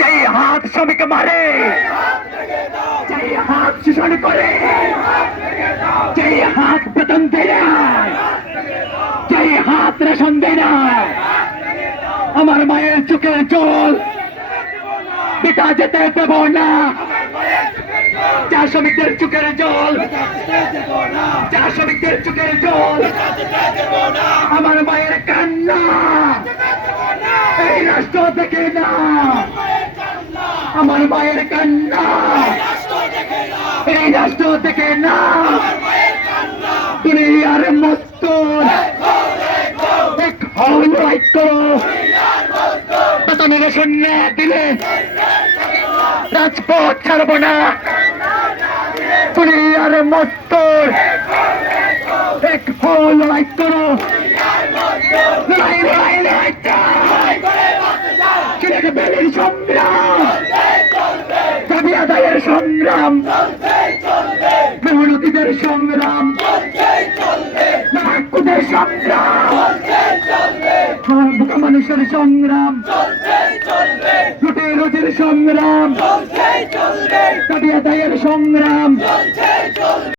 যেই হাত শ্রমিক মারে, যেই হাত শোষণ করে, যেই হাত বেতন দেয় হাত রেশন দেয় আমার মায়ের চোখের জল পিতা যেতে দেব না। চা শ্রমিকদের চোখের জল চা শ্রমিকদের চোখের জল আমার মায়ের কান্না এই রাষ্ট্র থেকে না। আমার মায়ের কান্না। এই রাষ্ট্র থেকে না। দুনিয়ার শূন্য দিলে রাজপথ ছাড়ব না। মস্তুর এক হল লড়াই সিলেট বেলির সংগ্রাম দাবি আদায়ের সংগ্রাম মেহনতিদের সংগ্রাম নাকুদের সংগ্রাম বোকা মানুষের সংগ্রাম লুটে রোজের সংগ্রাম দাবি আদায়ের সংগ্রাম